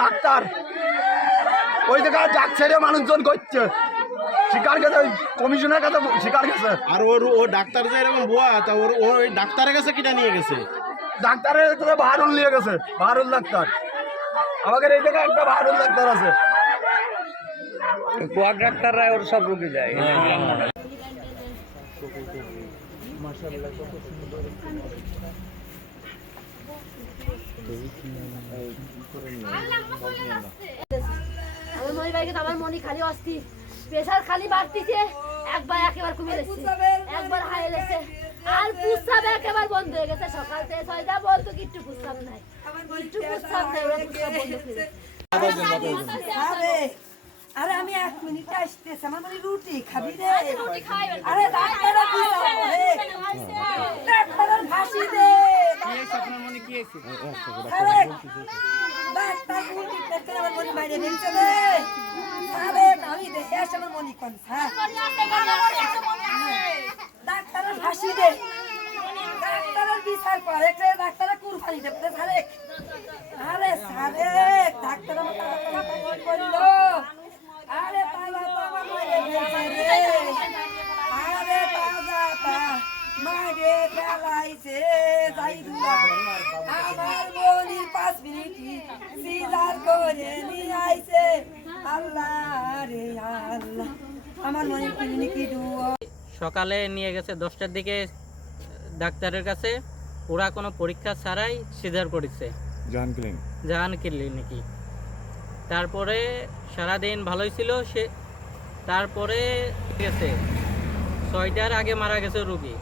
doctor ওই জায়গায় ডাক ছেড়ে মানুষজন করছে শিকার গেছে কমিশনের কাছে শিকার গেছে আর ও ডাক্তার যে এরকম বোয়া তা ওই ডাক্তারের কাছে কিনা নিয়ে গেছে ডাক্তারের কাছে বাহারুল নিয়ে গেছে বাহারুল ডাক্তার আমাদের এই জায়গায় একটা বাহারুল ডাক্তার আছে কোয়াক ডাক্তাররা ওর সব রোগী যায় আমার মনি খালি অস্থির প্রেসার খালি বাড়তিছে একবার একেবারে কমে গেছে একবার হাই গেছে আর পুস্তাব একেবারে বন্ধ হয়ে গেছে সকাল থেকে ছয়টা বলতো কিট্টু পুস্তাব নাই কিট্টু পুস্তাব নাই ওরা পুস্তাব বন্ধ করে আরে আমি 1 মিনিট আসতেছি আমার মানে রুটি খাবি রে আরে ডাক্তার ডাক্তার ফাঁসি দে আপনার মনে কি আছে আরে ডাক্তার রুটি খেতে আমার মনে বাইরে নিচে রে আরে আমি দেখে আসে আমার মনে কোন হ্যাঁ ডাক্তার ফাঁসি দে ডাক্তারের বিচার করে একটা ডাক্তারের কুরবানি দে আরে আরে সারে ডাক্তার আমার কথা বললো আরে বাবা বাবা মারে গেছে রে আরে বাবা মারে ফেলাইছে যাইদুলা আমার বলি 5 মিনিট সিজার করে নিয়ে আইছে আল্লাহ রে আল্লাহ আমার মনে ক্লিনিকে দুও সকালে নিয়ে গেছে 10টার দিকে ডাক্তারের কাছে ওরা কোনো পরীক্ষা ছাড়াই সিজার করেছে জাহান ক্লিনিকে তারপরে সারাদিন ভালোই ছিল সে তারপরে গেছে 6টার আগে মারা গেছে রোগী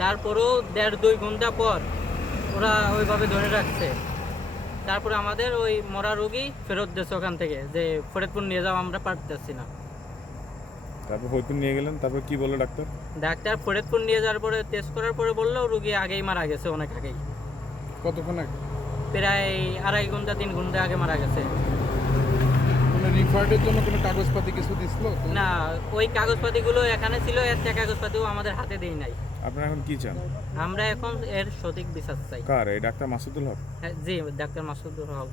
তারপরেও 1.5-2 ঘন্টা পর ওরা ওইভাবে ধরে রাখছে তারপরে আমাদের ওই মরা রোগী ফেরত দিয়েছে ওখান থেকে যে ফরিদপুর নিয়ে যাও আমরা পারতেছি না তারপর ফরিদপুর নিয়ে গেলেন তারপর কি বললো ডাক্তার ফরিদপুর নিয়ে যাওয়ার পরে টেস্ট করার পরে বললো রোগী আগেই মারা গেছে অনেক আগেই কতক্ষণ আগে প্রায় 2.5 ঘন্টা 3 ঘন্টা আগে মারা গেছে রিফার্ডের জন্য কোনো কাগজপাতি কিছু দিছিল না ওই কাগজপাতিগুলো এখানে ছিল এর থেকে কাগজপাতিও আমাদের হাতে দেই নাই আপনারা এখন কি চান আমরা এখন এর সঠিক বিচার চাই কার এই ডাক্তার মাসুদুল হক জি ডাক্তার মাসুদুল হক